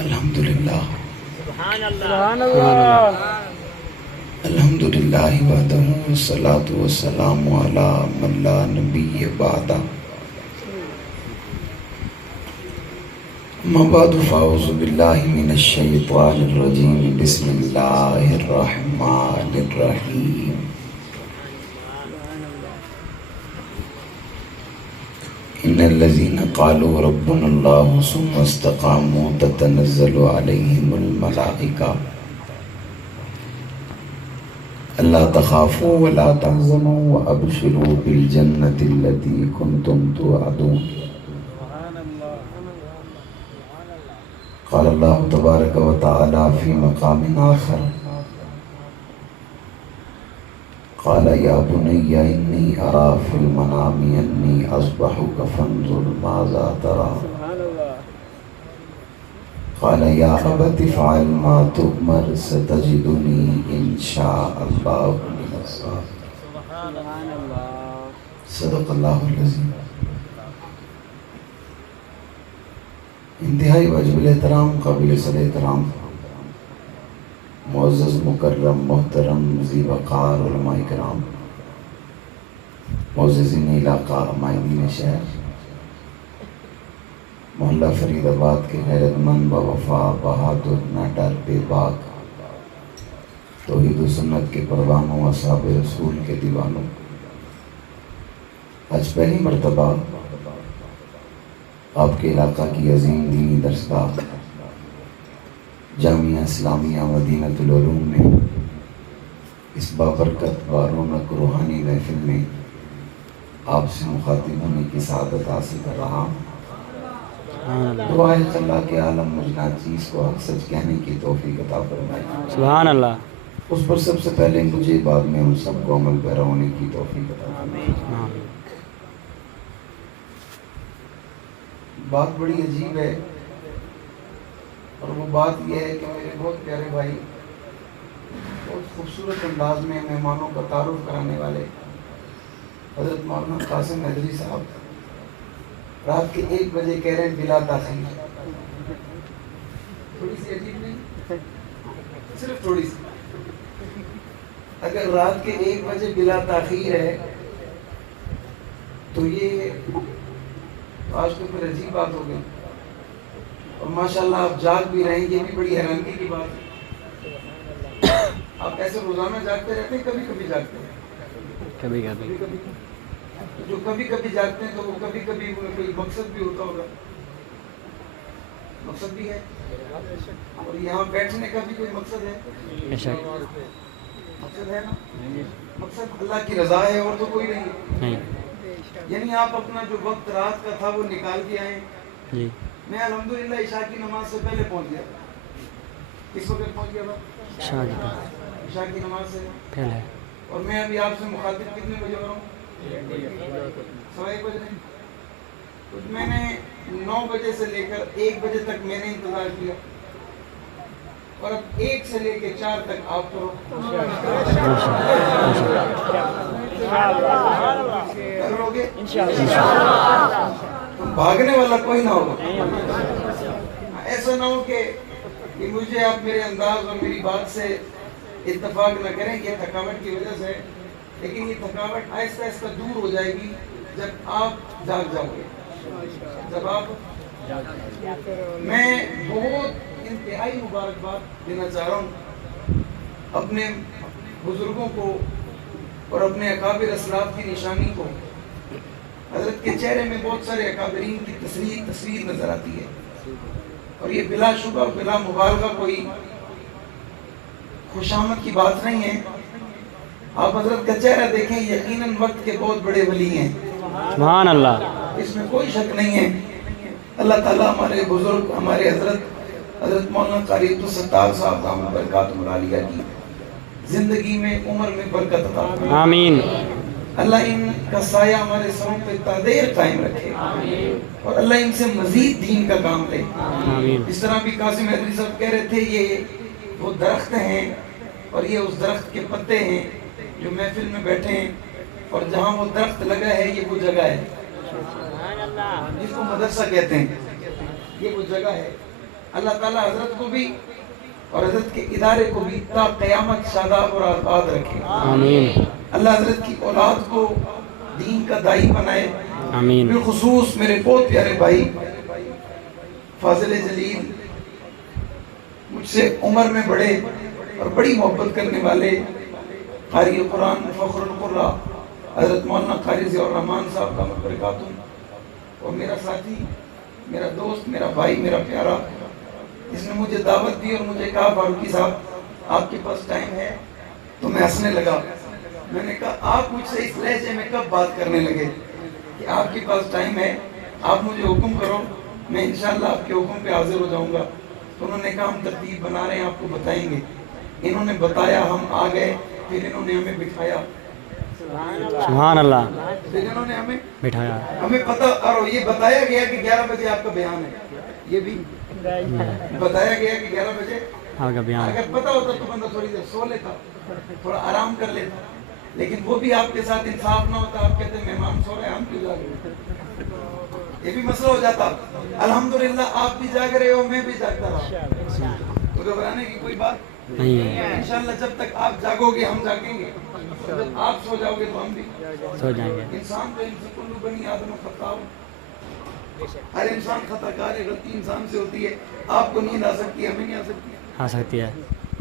الحمدللہ سبحان اللہ الحمدللہ وحدہ والصلاة والسلام علی من لا نبی بعدہ اما بعد فاعوذ باللہ من الشیطان الرجیم بسم اللہ الرحمن الرحیم ان الذين قالوا ربنا الله ثم استقاموا تتنزل عليهم الملائكة ألا تخافوا ولا تحزنوا وأبشروا بالجنة التي كنتم توعدون قال الله تبارك وتعالى في مقام آخر قال يا بني إني أرى في المنام أني أصبحك فانظر ماذا ترى قال يا أبت افعل ما تؤمر ستجدني إن شاء الله من الصابرين صدق اللہ العظیم۔ انتہائی واجب الاحترام، قابل صد احترام، معزز مکرم محترم ذی وقار علماء کرام، معززین علاقہ، مائنین شہر، محلہ فرید آباد کے غیرت مند، با وفا، بہادر، ناڈر، بے باک، توحید و سنت کے پروانوں، اصحاب رسول کے دیوانوں، آج پہلی مرتبہ آپ کے علاقہ کی عظیم دینی درسگاہ جامعہ اسلامیہ مدینۃ العلوم میں اس بابرکت و رونق روحانی محفل میں آپ سے مخاطب ہونے کی سعادت حاصل کر رہا ہوں۔ دعا ہے اللہ کے عالم مجھنا چیز کو حق سچ کہنے کی توفیق عطا فرمائے سبحان اللہ۔ اس پر سب سے پہلے مجھے، بعد میں ہم سب کو عمل پیرا ہونے کی توفیق عطا فرمائے۔ بات بڑی عجیب ہے، اور وہ بات یہ ہے کہ میرے بہت پیارے بھائی بہت خوبصورت انداز میں مہمانوں کا تعارف کرانے والے حضرت مولانا قاسم حیدری صاحب رات کے 1 بجے کہہ رہے ہیں بلا تاخیر۔ تھوڑی سی عجیب نہیں؟ صرف تھوڑی سی۔ اگر رات کے 1 بجے بلا تاخیر ہے تو یہ آج تو پھر عجیب بات ہو گئی، اور ماشاءاللہ آپ جاگ بھی رہے ہیں، یہ بھی بڑی حیرانگی کی بات ہے۔ آپ ایسے روزانہ جاگتے رہتے ہیں؟ کبھی کبھی جاگتے ہیں؟ کبھی کبھی۔ جو کبھی کبھی جاگتے ہیں تو وہ کبھی کبھی کوئی مقصد بھی ہوتا ہوگا، مقصد بھی ہے، اور یہاں بیٹھنے کا بھی کوئی مقصد ہے؟ مقصد ہے نا؟ مقصد اللہ کی رضا ہے، اور تو کوئی نہیں۔ یعنی آپ اپنا جو وقت رات کا تھا وہ نکال کے آئے۔ جی میں الحمدللہ عشاء کی نماز سے پہلے پہنچ گیا تھا۔ کس وقت پہنچ گیا تھا؟ عشاء کی نماز سے پہلے۔ اور میں ابھی آپ سے مخاطب کتنے بجے ہو رہا ہوں؟ 1:15 بجے۔ تو میں نے 9 بجے سے لے کر 1 بجے تک میں نے انتظار کیا، اور اب 1 سے لے کے 4 تک آپ کرو۔ کر لو گے؟ تو بھاگنے والا کوئی نہ ہوگا۔ ایسا نہ ہو کہ مجھے آپ میرے انداز اور میری بات سے اتفاق نہ کریں کہ تھکاوٹ کی وجہ سے، لیکن یہ تھکاوٹ آہستہ آہستہ دور ہو جائے گی جب آپ جاگ جاؤ گے، جب آپ۔ میں بہت انتہائی مبارکباد دینا چاہ رہا ہوں اپنے بزرگوں کو اور اپنے اکابر اسلاف کی نشانی کو۔ حضرت کے چہرے میں بہت سارے اکابرین کی تصویر نظر آتی ہے، اور یہ بلا شبہ بلا مبالغہ کوئی خوشامد کی بات نہیں ہے۔ آپ حضرت کا چہرہ دیکھیں، یقیناً وقت کے بہت بڑے ولی ہیں، سبحان اللہ۔ اس میں کوئی شک نہیں ہے۔ اللہ تعالیٰ ہمارے بزرگ، ہمارے حضرت مولانا قاری عبدالستار صاحب دامت برکاتہم العالیہ کی زندگی میں، عمر میں برکت عطا فرمائے۔ آمین۔ اللہ ان کا سایہ ہمارے سروں پہ تا دیر قائم رکھے، اور اللہ ان سے مزید دین کا کام لے۔ آمین۔ اس طرح بھی قاسم حیدری صاحب کہہ رہے تھے، یہ وہ درخت ہیں اور یہ اس درخت کے پتے ہیں جو محفل میں بیٹھے ہیں، اور جہاں وہ درخت لگا ہے یہ وہ جگہ ہے جس کو مدرسہ کہتے ہیں، یہ وہ جگہ ہے۔ اللہ تعالیٰ حضرت کو بھی اور حضرت کے ادارے کو بھی تا قیامت شاداب اور آباد رکھے. آمین اللہ حضرت کی اولاد کو دین کا دائی بنائے. آمین بالخصوص میرے بہت پیارے بھائی فاضل جلیل، مجھ سے عمر میں بڑے اور بڑی محبت کرنے والے قاری قرآن فخر القرآ حضرت مولانا قاری ضیاء الرحمن صاحب کا برکاتہ، اور میرا ساتھی، میرا دوست، میرا بھائی، میرا پیارا، جس نے مجھے دعوت دی اور مجھے کہا فاروقی صاحب آپ کے پاس ٹائم ہے، تو میں ہنسنے لگا. میں نے کہا آپ مجھ سے اس لہجے میں کب بات کرنے لگے کہ آپ کے پاس ٹائم ہے، آپ مجھے حکم کرو، میں انشاءاللہ آپ کے حکم پہ حاضر ہو جاؤں گا. تو انہوں نے کہا ہم ترتیب بنا رہے ہیں، آپ کو بتائیں گے. انہوں نے بتایا، ہم آ گئے، پھر انہوں نے ہمیں بٹھایا. سبحان اللہ. پھر انہوں نے ہمیں بٹھایا. ہمیں پتہ اور یہ بتایا گیا کہ 11 بجے آپ کا بیان ہے. یہ بھی بتایا گیا کہ 11 بجے آپ کا بیان. اگر پتہ ہوتا تو بندہ تھوڑی دیر سو لیتا، تھوڑا آرام کر لیتا، لیکن وہ بھی آپ کے ساتھ انصاف نہ ہوتا. آپ کہتے ہیں مہمان سو رہے ہیں، ہم کیوں جاگ رہے ہیں؟ یہ بھی مسئلہ ہو جاتا. الحمدللہ آپ بھی جاگ رہے ہو، میں بھی جاگتا رہا. تو گھبرانے کی کوئی بات نہیں ہے. انشاءاللہ جب تک آپ جاگو گے ہم جاگیں گے، جب آپ سو جاؤ گے تو ہم بھی سو جائیں گے. انسان تو کل بنی آدم خطاء، ہر انسان خطا کار ہے، غلطی انسان سے ہوتی ہے. آپ کو نیند آ سکتی ہے، ہمیں نہیں آ سکتی. آ سکتی ہے.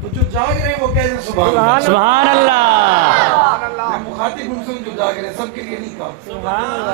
تو جو جاگ رہے ہیں وہ کہہ دیں سبحان اللہ. سبحان اللہ. میں مخاطب ان سے جو جاگ رہے ہیں، سب کے لیے نہیں کہا.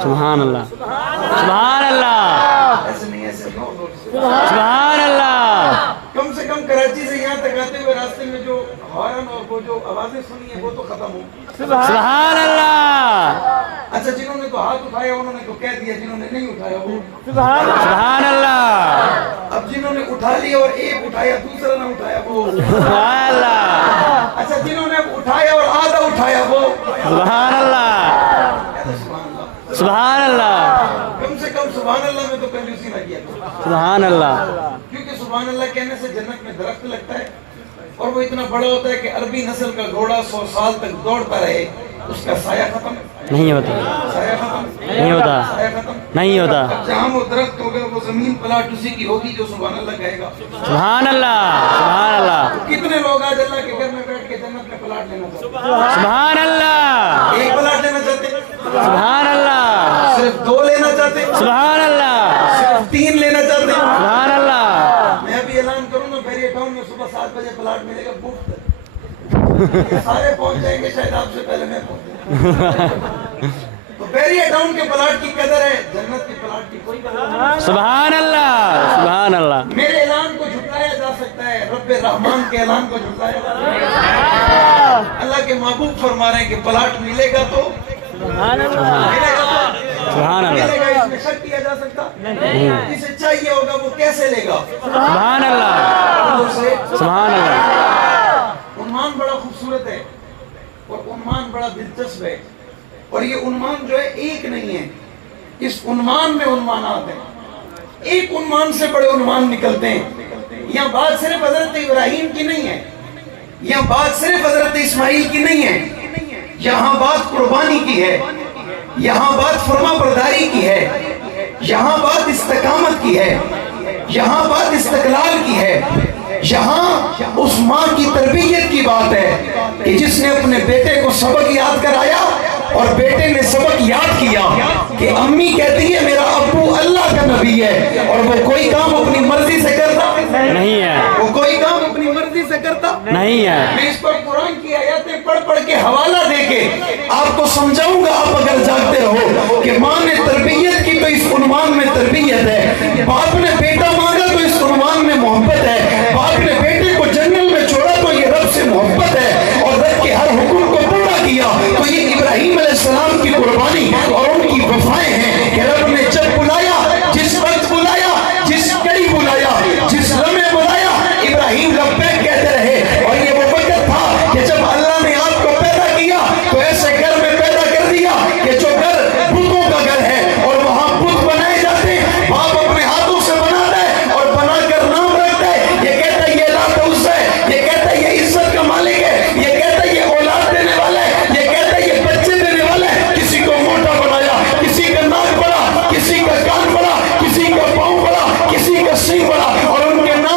سبحان اللہ. سبحان اللہ. ایسے نہیں، ایسے نو لوگ سے. سبحان اللہ. کم سے کم کراچی سے یہاں تک آتے ہوئے راستے میں جو ہارن اور وہ جو آوازیں سنی ہیں وہ تو ختم ہو. سبحان اللہ. اچھا جنہوں نے تو ہاتھ اٹھایا انہوں نے تو کہہ دیا، جنہوں نے نہیں اٹھایا وہ. سبحان اللہ. اب جنہوں نے اٹھا لیا اور ایک اٹھایا دوسرا نہ اٹھایا وہ. سبحان اللہ. اچھا جنہوں نے اٹھایا اور آدھا اٹھایا وہ. سبحان اللہ. سبحان اللہ. سبحان اللہ. کم سے کم سبحان اللہ میں تو کنجوسی نہ کیا کرو. سبحان اللہ. کیونکہ سبحان اللہ کہنے سے جنت میں درخت لگتا ہے، اور وہ اتنا بڑا ہوتا ہے کہ عربی نسل کا گھوڑا 100 سال تک دوڑتا رہے، اس کا سایہ ختم نہیں ہوتا. سایہ ختم نہیں ہوتا. سایہ ختم نہیں ہوتا. اب جہاں وہ درخت ہوگا وہ زمین پلاٹ اسی کی ہوگی جو سبحان اللہ کہے گا. سبحان اللہ. سبحان اللہ. کتنے لوگ آج اللہ کے گھر میں بیٹھ کے جنت میں پلاٹ لینا چاہتے ہیں؟ سبحان اللہ. ایک پلاٹ لینا چاہتے ہیں؟ سبحان اللہ. صرف 2 لینا چاہتے ہیں؟ سبحان اللہ. صرف 3 لینا چاہتے ہیں؟ سبحان اللہ. میں ابھی اعلان کروں گا بیریہ ٹاؤن میں صبح 7 بجے پلاٹ ملے گا. بوٹ یہ سارے پہنچ جائیں گے، شاید آپ سے پہلے میں پہنچوں. تو بیریہ ٹاؤن کے پلاٹ کی قدر ہے، جنت کے پلاٹ کی کوئی قدر نہیں. سبحان اللہ. سبحان اللہ. میرے اعلان کو جھٹلایا جا سکتا ہے، رب رحمان کے اعلان کو جھٹلایا جا سکتا ہے. اللہ کے محبوب فرما رہے ہیں کہ پلاٹ ملے گا تو سبحان ملے گا تو سبحان اللہ. ملے گا، اس میں شک کیا جا سکتا جسے چاہیے ہوگا وہ کیسے لے گا. سبحان اللہ. سبحان اللہ. عنوان بڑا خوبصورت ہے اور عنوان بڑا دلچسپ ہے، اور یہ عنوان جو ہے ایک نہیں ہے، اس عنوان میں عنوانات ہیں. ایک عنوان سے بڑے عنوان نکلتے ہیں. یہاں بات صرف حضرت ابراہیم کی نہیں ہے، یہاں بات صرف حضرت اسماعیل کی نہیں ہے، یہاں بات قربانی کی ہے، یہاں بات فرما برداری کی ہے، یہاں بات استقامت کی ہے، یہاں بات استقلال کی ہے، یہاں اس ماں کی تربیت کی بات ہے کہ جس نے اپنے بیٹے کو سبق یاد کرایا اور بیٹے نے سبق یاد کیا کہ امی کہتی ہے میرا ابو اللہ کا نبی ہے، اور وہ کوئی کام اپنی مرضی سے کرتا نہیں ہے. وہ کوئی کام اپنی مرضی سے کرتا نہیں ہے. میں اس پر قرآن کی آیاتیں پڑھ پڑھ کے حوالہ دے کے آپ کو سمجھاؤں گا. آپ اگر جاگتے رہو کہ ماں نے تربیت کی تو اس عنوان میں تربیت ہے، باپ نے بیٹا مانگا تو اس عنوان میں محبت ہے، باپ نے بیٹے کو جنگل میں چھوڑا تو یہ رب سے محبت ہے، اور رب کے ہر حکم کو پورا کیا تو یہ ابراہیم علیہ السلام کی قربانی اور ان کی وفائیں ہیں کہ رب نے جب بلایا، جس وقت بلایا، جس گھڑی بلایا، جس لمحے بلایا، ابراہیم لبیک کہتے رہے. اور یہ وہ وقت تھا کہ جب اللہ نے آپ کو پیدا کیا تو ایسے گھر میں پیدا کر دیا کہ جو گھر بتوں کا گھر ہے اور وہاں بت بنائے جاتے ہیں، باپ اپنے ہاتھوں سے بناتا ہے اور بنا کر نام رکھتا ہے. یہ کہتا ہے یہ لات عزا ہے، یہ کہتا ہے یہ عزت کا مالک ہے، یہ کہتا ہے یہ اولاد دینے والا ہے، یہ کہتا ہے یہ بچے دینے والا ہے. کسی کو موٹا بنایا، کسی کا ناک بڑا، کسی کا کان بڑا، کسی کا پاؤں بڑا، کسی کا سینگ بڑا، اور ان کے نام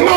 9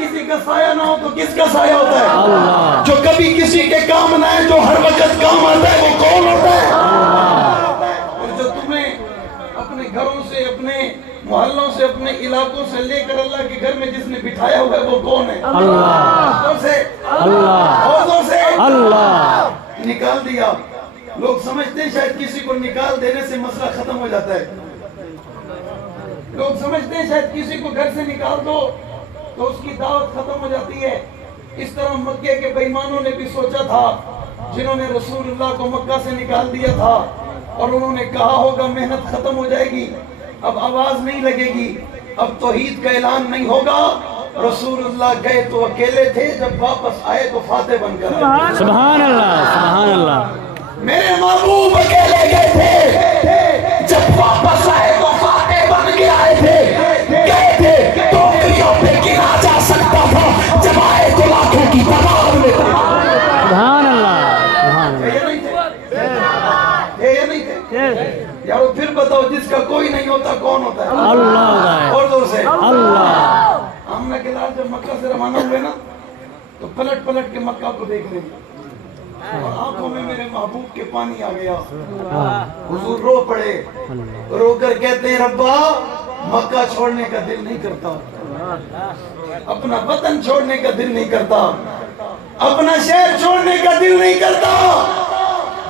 کسی کا سایہ نہ ہو تو کس کا سایہ ہوتا ہے؟ اللہ. جو کبھی کسی کے کام نہ ہے، جو ہر وقت کام آتا ہے، وہ کون ہوتا ہے؟ اور جو تمہیں اپنے گھروں سے، اپنے محلوں سے، اپنے علاقوں سے لے کر اللہ کے گھر میں جس نے بٹھایا ہوا ہے وہ کون ہے؟ اللہ. عہدوں سے، اللہ. عہدوں سے اللہ. نکال دیا. لوگ سمجھتے ہیں شاید کسی کو نکال دینے سے مسئلہ ختم ہو جاتا ہے. لوگ سمجھتے ہیں شاید کسی کو گھر سے نکال دو تو اس کی دعوت ختم ہو جاتی ہے. اس طرح مکے کے بے ایمانوں نے بھی سوچا تھا، جنہوں نے رسول اللہ کو مکہ سے نکال دیا تھا اور انہوں نے کہا ہوگا محنت ختم ہو جائے گی، اب آواز نہیں لگے گی، اب توحید کا اعلان نہیں ہوگا. رسول اللہ گئے تو اکیلے تھے، جب واپس آئے تو فاتح بن کر آئے. سبحان اللہ. سبحان اللہ. میرے محبوب اکیلے گئے تھے، جب واپس آئے تو فاتح بن کے آئے تھے. گئے تھے تو انگلیوں پہ گنا جا سکتا تھا، جب آئے تو لاکھوں کی تعداد میں تھے. سبحان اللہ. سبحان اللہ. یہ نہیں تھے، یہ نہیں تھے. یارو پھر بتاؤ، جس کا کوئی نہیں ہوتا کون ہوتا ہے؟ اللہ ہوتا ہے. اور زور سے اللہ. آمنہ کے لال جب مکہ سے روانہ ہوئے نا تو پلٹ پلٹ کے مکہ کو دیکھ رہے اور آنکھوں میں میرے محبوب کے پانی آ گیا. حضور رو پڑے، رو کر کہتے ہیں ربا مکہ چھوڑنے کا دل نہیں کرتا، اپنا وطن چھوڑنے کا دل نہیں کرتا، اپنا شہر چھوڑنے کا دل نہیں کرتا،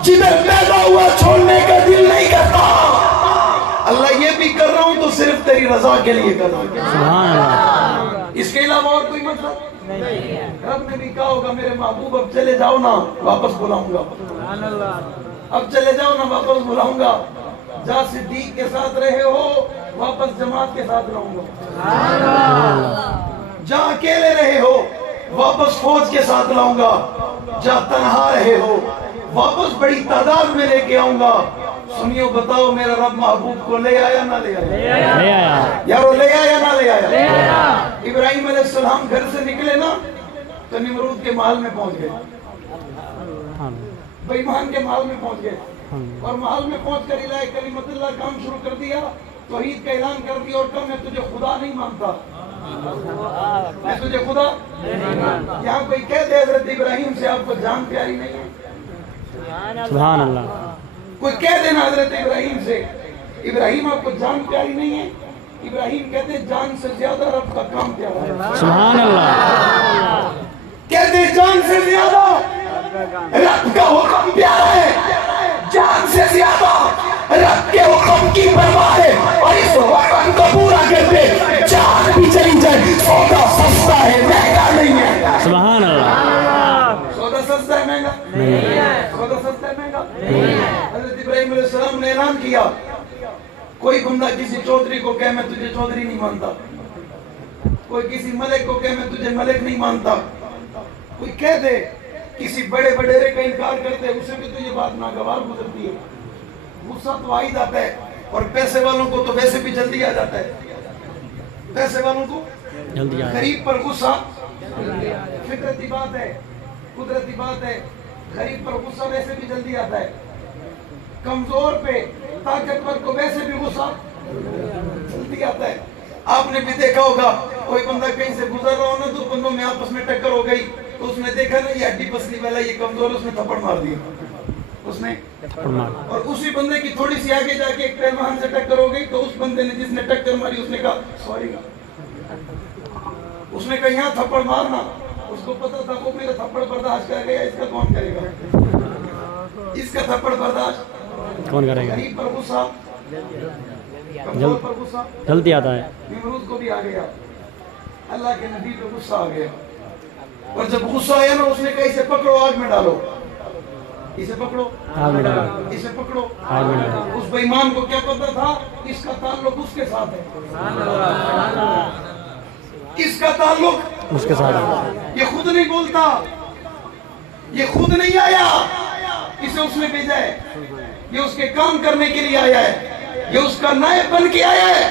جدھر پیدا ہوا چھوڑنے کا دل نہیں کرتا. اللہ یہ بھی کر رہا ہوں تو صرف تیری رضا کے لیے کر رہا ہوں. سبحان اللہ. اس کے علاوہ اور کوئی مطلب نہیں. رب نے بھی کہا ہوگا میرے محبوب اب چلے جاؤ نا واپس بلاؤں گا، اب چلے جاؤ نا واپس بلاؤں گا. جہاں صدیق کے ساتھ رہے ہو واپس جماعت کے ساتھ رہوں گا. جہاں اکیلے رہے ہو واپس فوج کے ساتھ لاؤں گا. جہاں تنہا رہے ہو واپس بڑی تعداد میں لے کے آؤں گا. سنیو بتاؤ میرا رب محبوب کو لے آیا نہ لے آیا؟ لے آیا. یارو لے آیا نہ لے آیا؟ ابراہیم علیہ السلام گھر سے نکلے نا تو نمرود کے محل میں پہنچ گئے، بے ایمان کے محل میں پہنچ گئے اور محل میں پہنچ کر الہ کلمت اللہ کام شروع کر دیا، توحید کا اعلان کر دیا اور کہا میں تجھے خدا نہیں مانتا، میں تجھے خدا نہیں مانتا. یہاں کوئی کہہ دے حضرت ابراہیم سے آپ کو جان پیاری نہیں ہے؟ سبحان اللہ. کوئی کہہ دینا حضرت ابراہیم سے ابراہیم آپ کو جان پیاری نہیں ہے؟ ابراہیم کہتے ہیں جان سے زیادہ رب کا کام پیارا ہے. سبحان اللہ. کہتے ہیں جان سے زیادہ رب کا حکم پیارا ہے، جان سے زیادہ رب کے حکم کی پرواہ ہے. اور اس حکم کو پورا کرتے جان بھی چلی جائے. سودا سستا ہے، مہنگا نہیں ہے. سبحان اللہ. سودا سستا ہے مہنگا نہیں ہے. سودا سستا ہے مہنگا نہیں ہے. حضرت ابراہیم علیہ السلام نے اعلان کیا، کوئی بندہ کسی چودھری کو کہے میں تجھے چودھری نہیں مانتا، کوئی کسی ملک کو کہے میں تجھے ملک نہیں مانتا، کوئی کہہ دے کسی بڑے وڈیرے کا انکار کرتے اسے بھی تو یہ بات ناگوار گزرتی ہے. غصہ تو آ ہی جاتا ہے اور پیسے والوں کو تو ویسے بھی جلدی آ جاتا ہے. پیسے والوں کو جلدی آ. غریب پر غصہ فطرتی بات ہے، قدرتی بات ہے. غریب پر غصہ ویسے بھی جلدی آتا ہے. کمزور پہ طاقتور کو ویسے بھی غصہ جلدی آتا ہے. آپ نے بھی دیکھا ہوگا کوئی بندہ کہیں سے گزر رہا ہو نا، دو بندوں میں آپس میں ٹکر ہو گئی تو اس نے دیکھا نا یہ ہڈی پسلی والا یہ کمزور، اس نے تھپڑ مار دیا. اس نے اور اسی بندے کی تھوڑی سی آگے جا کے ایک پہلوان سے ٹکر ہو گئی تو اس بندے نے جس نے ٹکر ماری اس نے کہا سوری گا. اس نے کہا یہاں تھپڑ مارنا. اس کو پتا تھا وہ میرا تھپڑ برداشت کر گیا، اس کا کون کرے گا؟ اس کا تھپڑ برداشت کون کرے گا؟ غریب پر غصہ، کمزور پر غصہ جلدی آتا ہے. نمرود کو بھی آ گیا، اللہ کے نبی پہ غصہ آ گیا. اور جب غصہ آیا نا اس نے کہا اسے پکڑو آگ میں ڈالو، اسے پکڑو آگ میں ڈالو. اسے پکڑو آگ میں ڈالو. اس بے ایمان کو کیا پتا تھا اس کا تعلق اس کے ساتھ ہے، اس کا تعلق اس کے ساتھ. یہ خود نہیں بولتا، یہ خود نہیں آیا، اسے اس نے بھیجا ہے. یہ اس کے کام کرنے کے لیے آیا ہے، یہ اس کا نائب بن کے آیا ہے،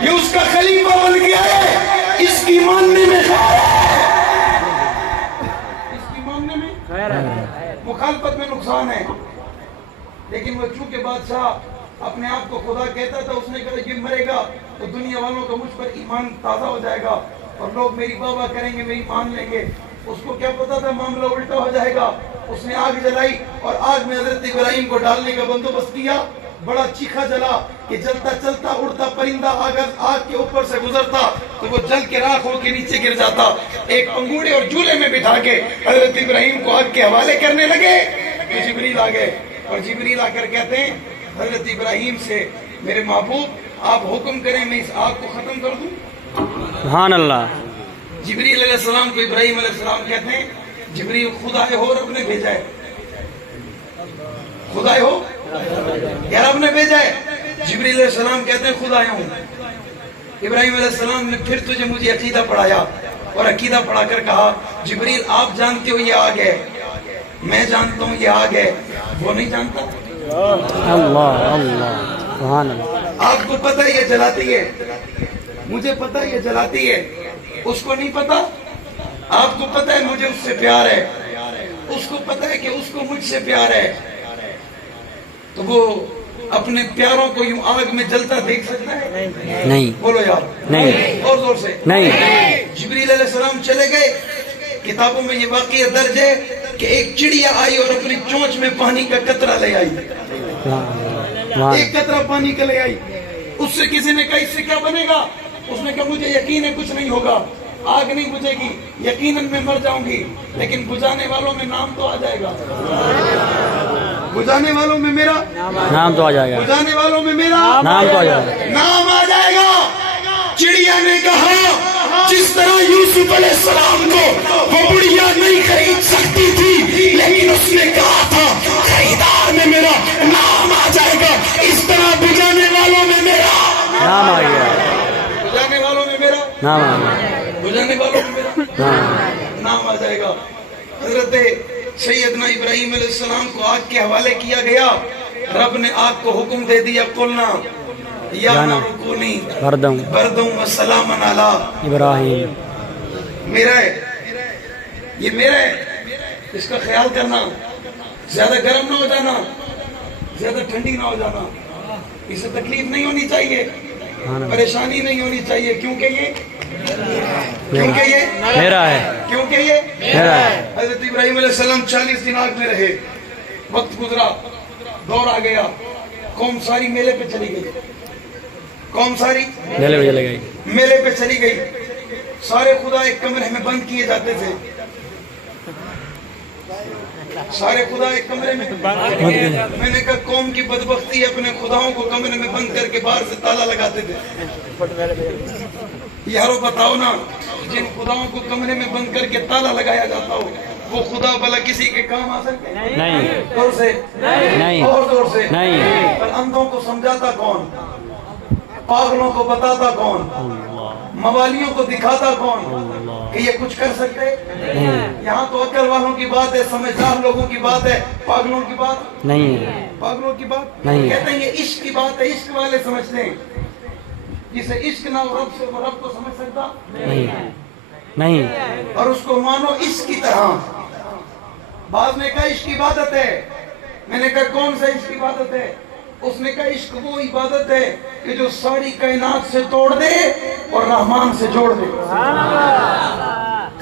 یہ اس کا خلیفہ بن کے آیا ہے. اس کی ماننے میں خیر ہے، اس کی ماننے میں خیر ہے. مخالفت میں نقصان ہے. لیکن وہ چونکہ بادشاہ اپنے آپ کو خدا کہتا تھا، اس نے کہا یہ مرے گا تو دنیا والوں کا مجھ پر ایمان تازہ ہو جائے گا. اور لوگ میری بابا کریں گے، میری مان لیں گے. اس کو کیا پتا تھا معاملہ الٹا ہو جائے گا. اس نے آگ جلائی اور آگ میں حضرت ابراہیم کو ڈالنے کا بندوبست کیا. بڑا چیخا جلا کہ جلتا چلتا اڑتا پرندہ اگر آگ کے اوپر سے گزرتا تو وہ جل کے راکھ ہو کے نیچے گر جاتا. ایک پنگوڑے اور جولے میں بٹھا کے حضرت ابراہیم کو آگ کے حوالے کرنے لگے تو جبریل آ گئے اور جبریل آ کر کہتے ہیں حضرت ابراہیم سے، میرے محبوب آپ حکم کریں میں اس آگ کو ختم کر دوں. سبحان اللہ. جبریل علیہ السلام کو ابراہیم علیہ السلام کہتے ہیں جبریل خدا ہو رب نے بھیجا ہے، خدا ہو یا رب نے بھیجا ہے. جبریل علیہ السلام کہتے ہیں خدا ہوں. ابراہیم علیہ السلام نے پھر تجھے مجھے عقیدہ پڑھایا اور عقیدہ پڑھا کر کہا جبریل آپ جانتے ہو یہ آگ ہے، میں جانتا ہوں یہ آگ ہے، وہ نہیں جانتا. اللہ اللہ سبحان اللہ. آپ کو پتہ ہے یہ جلاتی ہے، مجھے پتہ ہے یہ جلاتی ہے، اس کو نہیں پتا. آپ کو پتہ ہے مجھے اس سے پیار ہے، اس کو پتہ ہے کہ اس کو مجھ سے پیار ہے. تو وہ اپنے پیاروں کو یوں آگ میں جلتا دیکھ سکتا ہے؟ نہیں. بولو یار نہیں. اور زور سے نہیں. جبریل علیہ السلام چلے گئے. کتابوں میں یہ واقعہ درج ہے کہ ایک چڑیا آئی اور اپنی چونچ میں پانی کا قطرہ لے آئی. ایک قطرہ پانی کا لے آئی. اس سے کسی نے کہا اس سے کیا بنے گا؟ اس نے کہا مجھے یقین ہے کچھ نہیں ہوگا، آگ نہیں بجھے گی، یقیناً میں مر جاؤں گی، لیکن بجھانے والوں میں نام تو آ جائے گا. بجھانے والوں میں میرا نام تو آ جائے گا. بجھانے والوں میں میرا نام تو آ جائے گا. نام آ جائے گا. چڑیا نے کہا جس طرح یوسف علیہ السلام کو وہ بڑھیا نہیں خرید سکتی تھی، لیکن اس نے کہا تھا خریدار میں میرا نام آ جائے گا، اس طرح بجھانے والوں میں میرا نام آ گیا. بجھانے والوں میں میرا نام آ گیا. بجھانے والوں میں میرا نام. نام آ جائے گا. حضرت سیدنا ابراہیم علیہ السلام کو آگ کے حوالے کیا گیا. رب نے آگ کو حکم دے دیا قلنا یا نار کونی بردم و سلام علی ابراہیم. میرا ہے، یہ میرا ہے، اس کا خیال کرنا. زیادہ گرم نہ ہو جانا، زیادہ ٹھنڈی نہ ہو جانا، اسے تکلیف نہیں ہونی چاہیے، پریشانی نہیں ہونی چاہیے، کیونکہ یہ میرا ہے. کیونکہ یہ میرا ہے. حضرت ابراہیم علیہ السلام 40 دن آگ میں رہے. وقت گزرا، دور آ گیا، قوم ساری میلے پہ چلی گئی. قوم ساری میلے پہ چلے گئی. میلے پہ چلی گئی. سارے خدا ایک کمرے میں بند کیے جاتے تھے. سارے خدا ایک کمرے میں. میں نے کہا قوم کی بدبختی اپنے خداؤں کو کمرے میں بند کر کے باہر سے تالا لگاتے تھے. یارو بتاؤ نا، جن خداؤں کو کمرے میں بند کر کے تالا لگایا جاتا ہو وہ خدا بھلا کسی کے کام آ سکتے ہیں؟ نہیں. زور سے نہیں. اور زور سے نہیں. پر اندھوں کو سمجھاتا کون؟ پاگلوں کو بتاتا کون؟ موالیوں کو دکھاتا کون کہ یہ کچھ کر سکتے؟ یہاں تو عقل والوں کی بات ہے، سمجھدار لوگوں کی بات ہے، پاگلوں کی بات نہیں. پاگلوں کی بات نہیں. کہتے ہیں یہ عشق کی بات ہے، عشق والے سمجھتے ہیں. جسے عشق نہ ہو رب سے، وہ رب کو سمجھ سکتا نہیں. نہیں. اور اس کو مانو عشق کی طرح. بعض نے کہا عشق عبادت ہے. میں نے کہا کون سا عشق عبادت ہے؟ اس نے کہا عشق وہ عبادت ہے کہ جو ساری کائنات سے توڑ دے اور رحمان سے جوڑ دے.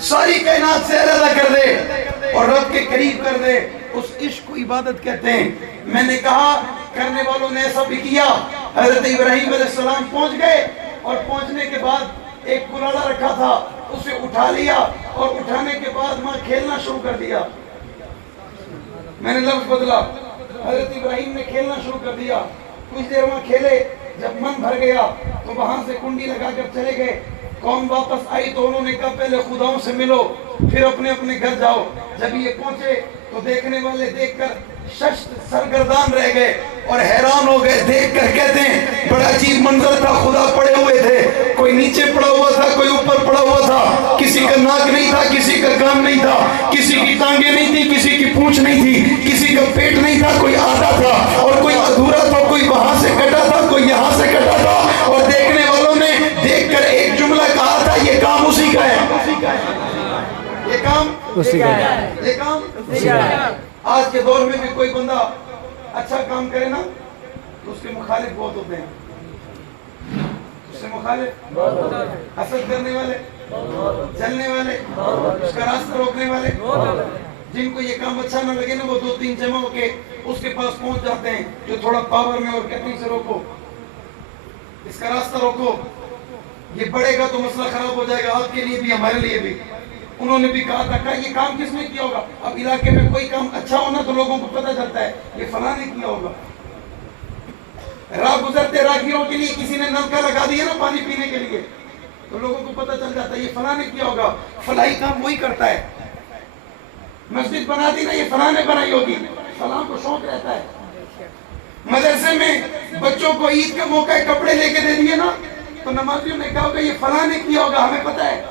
ساری کائنات سے علیحدہ کر دے اور رب کے قریب کر دے. اس عشق کو عبادت کہتے ہیں. میں نے کہا کرنے والوں نے ایسا بھی کیا. حضرت ابراہیم علیہ السلام پہنچ گئے اور پہنچنے کے بعد ایک کلاڑا رکھا تھا، اسے اٹھا لیا اور اٹھانے کے بعد وہاں کھیلنا شروع کر دیا. میں نے لفظ بدلا. حضرت ابراہیم نے کھیلنا شروع کر دیا. کچھ دیر وہاں کھیلے. جب من بھر گیا تو وہاں سے کنڈی لگا کر چلے گئے. قوم واپس آئی تو انہوں نے کہا پہلے خداؤں سے ملو پھر اپنے اپنے گھر جاؤ. جب یہ پہنچے تو دیکھنے والے دیکھ کر ششت سرگردان رہ گئے اور حیران ہو گئے. دیکھ کر کہتے ہیں بڑا عجیب منظر تھا. خدا پڑے ہوئے تھے، کوئی نیچے پڑا ہوا تھا، کوئی اوپر پڑا ہوا تھا. کسی کا ناک نہیں تھا، کسی کا کان نہیں تھا، کسی کی ٹانگیں نہیں تھی، کسی کی پونچھ نہیں تھی، کسی کا پیٹ نہیں تھا، کوئی آدھا تھا اور کوئی ادھورا تھا، کوئی وہاں سے کٹا تھا، کوئی یہاں سے کٹا تھا. اور دیکھنے والوں نے دیکھ کر ایک جملہ کہا تھا یہ کام اسی کا ہے، یہ کام اسی کا ہے، یہ کام اسی کا ہے. آج کے دور میں بھی کوئی بندہ اچھا کام کرے نا تو اس کے مخالف بہت ہوتے ہیں. اس سے مخالف، حسد کرنے والے، جلنے والے، اس کا راستہ روکنے والے، جن کو یہ کام اچھا نہ لگے نا وہ 2-3 جمع ہو کے اس کے پاس پہنچ جاتے ہیں جو تھوڑا پاور میں، اور کہتے ہیں اسے روکو، اس کا راستہ روکو، یہ بڑھے گا تو مسئلہ خراب ہو جائے گا آپ کے لیے بھی ہمارے لیے بھی۔ انہوں نے بھی کہا تھا کہ یہ کام کس نے کیا ہوگا؟ اب علاقے میں کوئی کام اچھا ہونا تو لوگوں کو پتہ چلتا ہے یہ فلاں نے کیا ہوگا۔ راہ گزرتے راہگیروں کے لیے کسی نے نلکا لگا دیا نا پانی پینے کے لیے تو لوگوں کو پتہ چل جاتا ہے یہ فلاں نے کیا ہوگا، فلاحی کام وہی کرتا ہے۔ مسجد بنا دی نا یہ فلاں نے بنائی ہوگی، فلاں کو شوق رہتا ہے۔ مدرسے میں بچوں کو عید کے موقع کپڑے لے کے دے دیے نا تو نمازیوں نے کہا ہوگا یہ فلاں نے کیا ہوگا، ہمیں پتہ ہے۔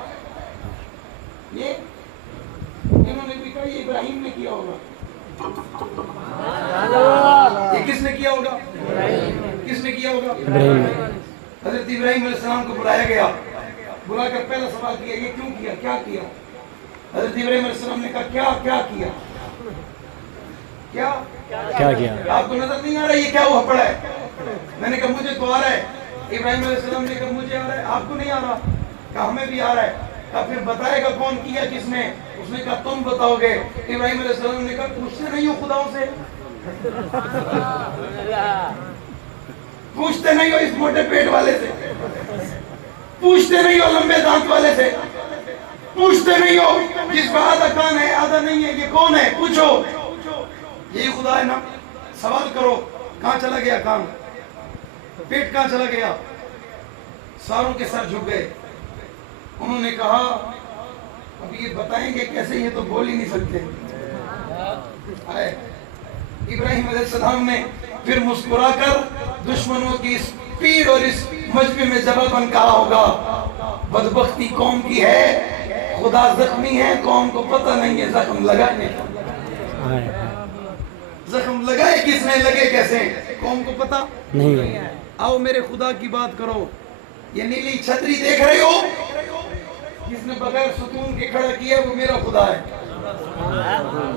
یہ انہوں نے بھی کہا یہ ابراہیم نے کیا ہوگا۔ یہ کس نے کیا ہوگا؟ کس نے کیا ہوگا؟ حضرت ابراہیم علیہ السلام کو بلایا گیا، بلا کر پہلا سوال کیا یہ کیوں کیا، کیا کیا؟ حضرت ابراہیم علیہ السلام نے کہا کیا کیا کیا؟ کیا کیا؟ آپ کو نظر نہیں آ رہا یہ کیا ہوا پڑا ہے؟ میں نے کہا مجھے تو آ رہا ہے۔ ابراہیم علیہ السلام نے کہا مجھے آ رہا ہے، آپ کو نہیں آ رہا؟ کہا ہمیں بھی آ رہا ہے۔ کہا پھر بتائے گا کون کیا کس نے؟ اس نے کہا تم بتاؤ گے۔ ابراہیم علیہ السلام نے کہا پوچھتے نہیں ہو خداؤں سے، پوچھتے نہیں ہو اس موٹے پیٹ والے سے، پوچھتے نہیں ہو لمبے دانت والے سے، پوچھتے نہیں ہو جس کا آدھا کان ہے آدھا نہیں ہے یہ کون ہے؟ پوچھو، یہی خدا ہے نا۔ سوال کرو کہاں چلا گیا کان، پیٹ کہاں چلا گیا؟ ساروں کے سر جھک گئے۔ انہوں نے کہا اب یہ بتائیں گے کیسے، یہ تو بول ہی نہیں سکتے۔ ابراہیم علیہ السلام نے پھر مسکرا کر دشمنوں کی اس پیڑ اور اس مجمع میں جواباً کہا ہوگا بدبختی قوم کی ہے، خدا زخمی ہے، قوم کو پتہ نہیں ہے زخم لگانے کا۔ زخم لگائے کس نے، لگے کیسے، قوم کو پتہ نہیں ہے۔ آؤ میرے خدا کی بات کرو۔ یہ نیلی چھتری دیکھ رہے ہو، جس نے بغیر ستون کے کھڑا کیا وہ میرا خدا ہے۔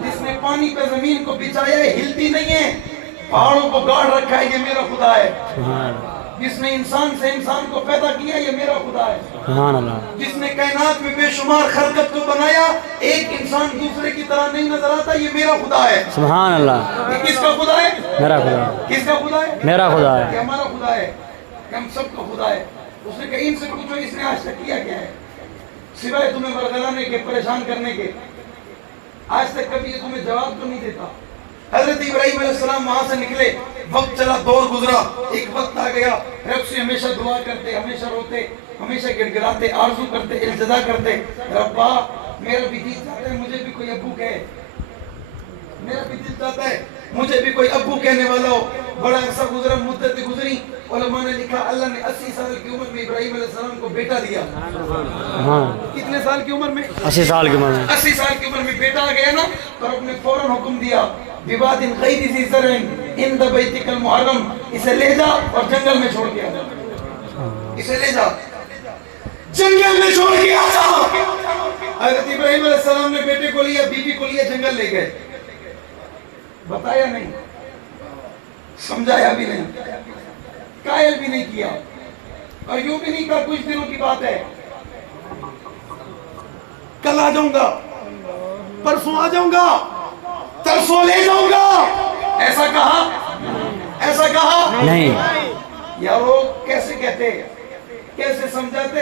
جس نے پانی پہ زمین کو بچھایا ہے ہلتی نہیں ہے، پہاڑوں کو گاڑ رکھا ہے یہ میرا خدا ہے۔ جس نے انسان سے انسان کو پیدا کیا یہ میرا خدا ہے۔ سبحان اللہ۔ جس نے کائنات میں بے شمار خلقت کو بنایا، ایک انسان دوسرے کی طرح نہیں نظر آتا، یہ میرا خدا ہے۔ سبحان اللہ۔ یہ کس کا خدا ہے؟ میرا خدا۔ کس کا خدا ہے؟ میرا خدا ہے۔ یہ ہمارا خدا ہے، کہ ہم سب کا خدا ہے۔ اس نے کہا ان سے پوچھو اس نے آج تک کیا کیا ہے سوائے تمہیں برگلانے کے، پریشان کرنے کے، آج تک کبھی یہ تمہیں جواب تو نہیں دیتا۔ حضرت ابراہیم علیہ السلام وہاں سے نکلے، وقت چلا، دور گزرا، ایک وقت آ گیا رب سے ہمیشہ دعا کرتے، ہمیشہ روتے، ہمیشہ گڑ گڑاتے، آرزو کرتے، التجا کرتے، ربا میرا بھی دل چاہتا ہے مجھے بھی کوئی ابو کہے، میرا بھی دل چاہتا ہے مجھے بھی کوئی ابو کہنے والا ہو۔ بڑا عرصہ گزرا، مدت گزری، علماء نے لکھا اللہ نے 80 سال کی عمر میں ابراہیم علیہ السلام کو بیٹا دیا۔ کتنے سال کی عمر میں؟ 80 سال کی عمر میں۔ 80 سال کی عمر میں بیٹا آ گیا نا، اور اپنے فوراً حکم دیا بِوَادٍ غَيْرِ ذِي زَرْعٍ عِنْدَ بَيْتِكَ الْمُحَرَّمِ، اسے لے جا اور جنگل میں چھوڑ کے آ جا، اسے لے جا جنگل میں چھوڑ کے آ جا۔ حضرت ابراہیم علیہ السلام نے بیٹے کو لیا، بیوی کو لیا، جنگل لے گئے، بتایا نہیں، سمجھایا بھی نہیں، قائل بھی نہیں کیا، اور یوں بھی نہیں کہا کچھ دنوں کی بات ہے کل آ جاؤں گا، پرسوں آ جاؤں گا، ترسوں لے جاؤں گا، ایسا کہا؟ ایسا کہا نہیں۔ یارو کیسے کہتے، کیسے سمجھاتے؟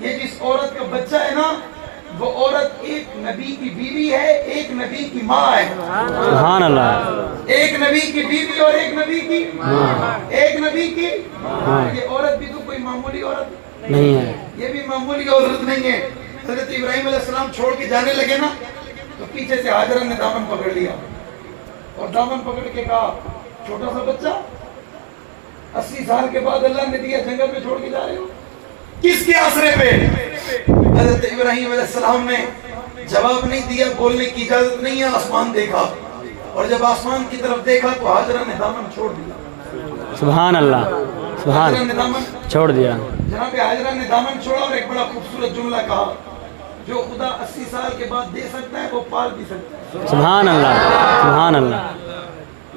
یہ جس عورت کا بچہ ہے نا وہ عورت ایک نبی کی بیوی ہے، ایک نبی کی ماں ہے۔ سبحان اللہ۔ ایک نبی کی بیوی اور ایک نبی کی، ایک نبی کی، یہ عورت بھی تو کوئی معمولی عورت نہیں ہے، یہ بھی معمولی عورت نہیں ہے۔ حضرت ابراہیم علیہ السلام چھوڑ کے جانے لگے نا تو پیچھے سے حاجرہ نے دامن پکڑ لیا اور دامن پکڑ کے کہا چھوٹا سا بچہ 80 سال کے بعد اللہ نے دیا، جنگل میں چھوڑ کے جا رہے ہو، کس کے آسرے پہ؟ حضرت ابراہیم علیہ السلام نے جواب نہیں دیا، بولنے کی اجازت نہیں ہے، آسمان دیکھا، اور جب آسمان کی طرف دیکھا تو حاجرہ نے دامن چھوڑ دیا۔ سبحان اللہ، سبحان، حاجرہ نے دامن چھوڑ دیا۔ جناب حاجرہ نے دامن چھوڑا اور ایک بڑا خوبصورت جملہ کہا، جو خدا 80 سال کے بعد دے سکتا ہے وہ پال بھی سکتا ہے۔ سبحان اللہ، سبحان اللہ۔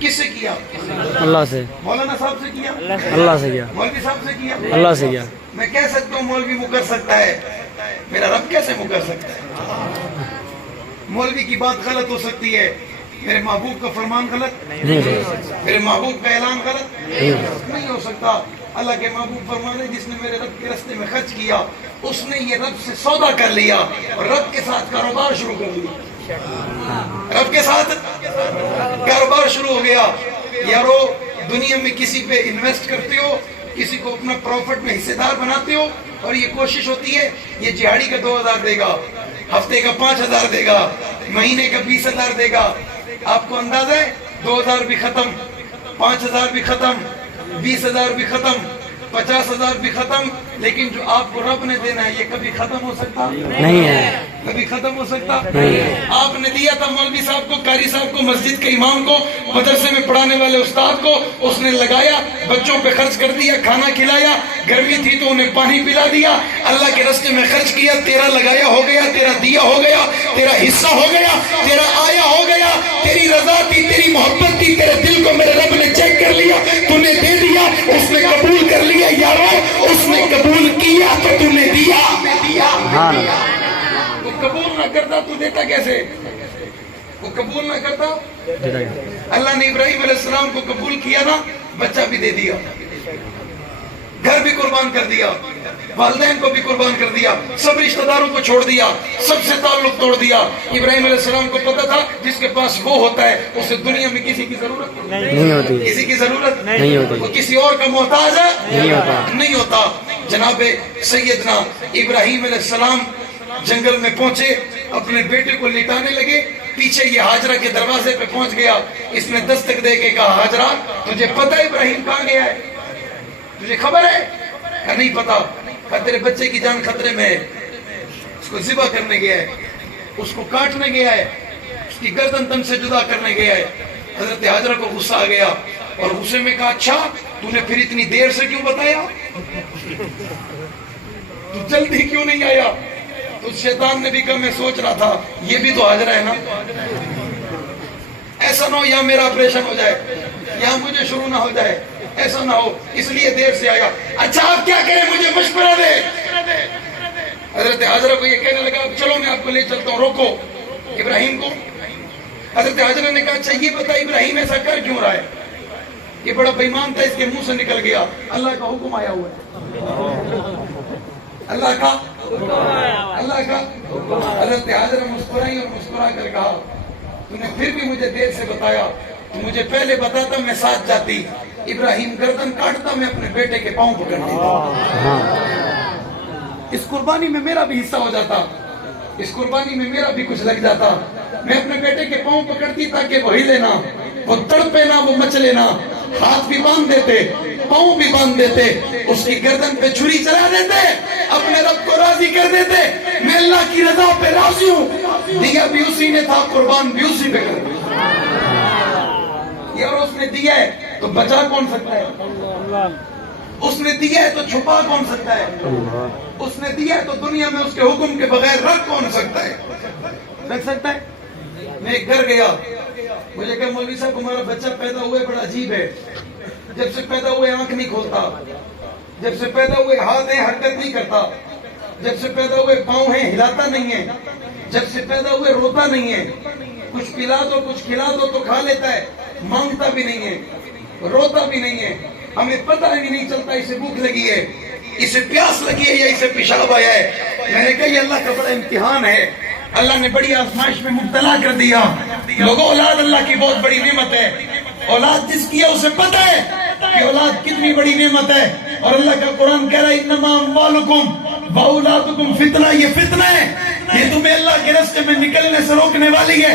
کس سے کیا؟ اللہ سے، مولانا صاحب سے کیا؟ اللہ سے کیا، مولوی صاحب سے کیا؟ اللہ سے کیا۔ میں کہہ سکتا ہوں مولوی مکر سکتا ہے، میرا رب کیسے مکر سکتا ہے؟ مولوی کی بات غلط ہو سکتی ہے، میرے محبوب کا فرمان غلط نہیں ہو سکتا، میرے محبوب کا اعلان غلط نہیں ہو سکتا۔ نہیں ہو سکتا۔ اللہ کے محبوب فرمانے جس نے میرے رب کے راستے میں خرچ کیا اس نے یہ رب سے سودا کر لیا اور رب کے ساتھ کاروبار شروع کر لیا، رب کے ساتھ کاروبار شروع ہو گیا۔ یارو دنیا میں کسی پہ انویسٹ کرتے ہو، کسی کو اپنا پروفٹ میں حصے دار بناتے ہو اور یہ کوشش ہوتی ہے یہ جہاڑی کا 2000 دے گا، ہفتے کا 5000 دے گا، مہینے کا 20,000 دے گا۔ آپ کو اندازہ ہے 2000 بھی ختم، 5000 بھی ختم، 20,000 بھی ختم، 50,000 بھی ختم، لیکن جو آپ کو رب نے دینا ہے یہ کبھی ختم ہو سکتا نہیں ہے، کبھی ختم ہو سکتا نہیں ہے۔ آپ نے دیا تھا مولوی صاحب کو، قاری صاحب کو، مسجد کے امام کو، مدرسے میں پڑھانے والے استاد کو، اس نے لگایا، بچوں پہ خرچ کر دیا، کھانا کھلایا، گرمی تھی تو انہیں پانی پلا دیا، اللہ کے راستے میں خرچ کیا، تیرا لگایا ہو گیا، تیرا دیا ہو گیا، تیرا حصہ ہو گیا، تیرا آیا ہو گیا، تیری رضا تھی، تیری محبت تھی، تیرے دل کو میرے رب نے چیک کر لیا، تو نے دے دیا، اس نے قبول کر لیا۔ یارو اس نے قبول کیا تو تو نے دیا۔ سبحان اللہ، وہ قبول نہ کرتا تو دیتا کیسے؟ وہ قبول نہ کرتا، اللہ نے ابراہیم علیہ السلام کو قبول کیا نا، بچہ بھی دے دیا، گھر بھی قربان کر دیا، والدین کو بھی قربان کر دیا، سب رشتہ داروں کو چھوڑ دیا، سب سے تعلق توڑ دیا۔ ابراہیم علیہ السلام کو پتا تھا جس کے پاس وہ ہوتا ہے اسے دنیا میں کسی کی ضرورت نہیں ہوتی، کسی کی ضرورت نہیں ہوتی، وہ کسی اور کا محتاج ہے نہیں ہوتا۔ نہیں ہوتا۔ جناب سیدنا ابراہیم علیہ السلام جنگل میں پہنچے، اپنے بیٹے کو لٹانے لگے، پیچھے یہ ہاجرہ کے دروازے پہ پہنچ گیا، اس نے دستک دے کے کہا ہاجرہ تجھے پتہ ہے ابراہیم کہاں گیا ہے؟ تجھے خبر ہے؟ کہا نہیں پتا۔ کہا تیرے بچے کی جان خطرے میں ہے، اس کو ذبح کرنے گیا ہے، اس کو کاٹنے گیا ہے، اس کی گردن تن سے جدا کرنے گیا ہے۔ حضرت ہاجرہ کو غصہ آ گیا اور غصے میں کہا اچھا تو نے پھر اتنی دیر سے کیوں بتایا؟ تو جلدی کیوں نہیں آیا؟ تو شیطان نے بھی کہا میں سوچ رہا تھا یہ بھی تو ہاجرہ ہے نا، ایسا نہ ہو یا میرا آپریشن ہو جائے یا مجھے شروع نہ ہو جائے، ایسا نہ ہو اس لیے دیر سے آیا۔ اچھا آپ کیا کریں مجھے مشورہ دے۔ حضرت ہاجرہ کو یہ کہنے لگا چلو میں آپ کو لے چلتا ہوں، روکو ابراہیم کو۔ حضرت ہاجرہ نے کہا اچھا یہ بتا ابراہیم ایسا کر کیوں رہا ہے؟ یہ بڑا بے ایمان تھا، اس کے منہ سے نکل گیا اللہ کا حکم آیا ہوا ہے، اللہ کا حضرت ہاجرہ مسکرائی اور مسکرا کر کہا تو نے پھر بھی مجھے دیر سے بتایا، تو مجھے پہلے بتاتا میں ساتھ جاتی، ابراہیم گردن کاٹتا میں اپنے بیٹے کے پاؤں پکڑ لیتا، اس قربانی میں میرا بھی حصہ ہو جاتا، اس قربانی میں میرا بھی کچھ لگ جاتا، میں اپنے بیٹے کے پاؤں پکڑتی تاکہ وہ ہلے نہ، وہ تڑپے نہ، وہ مچلے نہ، ہاتھ بھی باندھ دیتے، پاؤں بھی باندھ دیتے، اس کی گردن پہ چھری چلا دیتے، اپنے رب کو راضی کر دیتے، میں اللہ کی رضا پہ راضی ہوں، دیا بھی اسی نے تھا، قربان بھی اسی پہ کر دیا۔ یہ اور اس نے دیا ہے تو بچا کون سکتا ہے؟ اس نے دیا ہے تو چھپا کون سکتا ہے؟ اس نے دیا ہے تو دنیا میں اس کے حکم کے بغیر رکھ کون سکتا ہے؟ رکھ سکتا ہے؟ میں ایک گھر گیا، مجھے کہا مولوی صاحب ہمارا بچہ پیدا ہوئے بڑا عجیب ہے، جب سے پیدا ہوئے آنکھ نہیں کھولتا، جب سے پیدا ہوئے ہاتھ ہیں حرکت نہیں کرتا، جب سے پیدا ہوئے پاؤں ہیں ہلاتا نہیں ہے، جب سے پیدا ہوئے روتا نہیں ہے، کچھ پلا دو کچھ کھلا دو تو کھا لیتا ہے، مانگتا بھی نہیں ہے، روتا بھی نہیں ہے، ہمیں پتہ بھی نہیں چلتا اسے بھوک لگی ہے، اسے پیاس لگی ہے یا اسے پیشاب آیا ہے۔ میں نے کہا یہ اللہ کا بڑا امتحان ہے، اللہ نے بڑی آزمائش میں مبتلا کر دیا۔ لوگوں اولاد اللہ کی بہت بڑی نعمت ہے، اولاد جس کی ہے اسے پتہ ہے کہ اولاد کتنی بڑی نعمت ہے، اور اللہ کا قرآن کہہ رہا ہے انما اموالکم واولادکم فتنہ، یہ فتنہ ہے، یہ تمہیں اللہ کے راستے میں نکلنے سے روکنے والی ہے،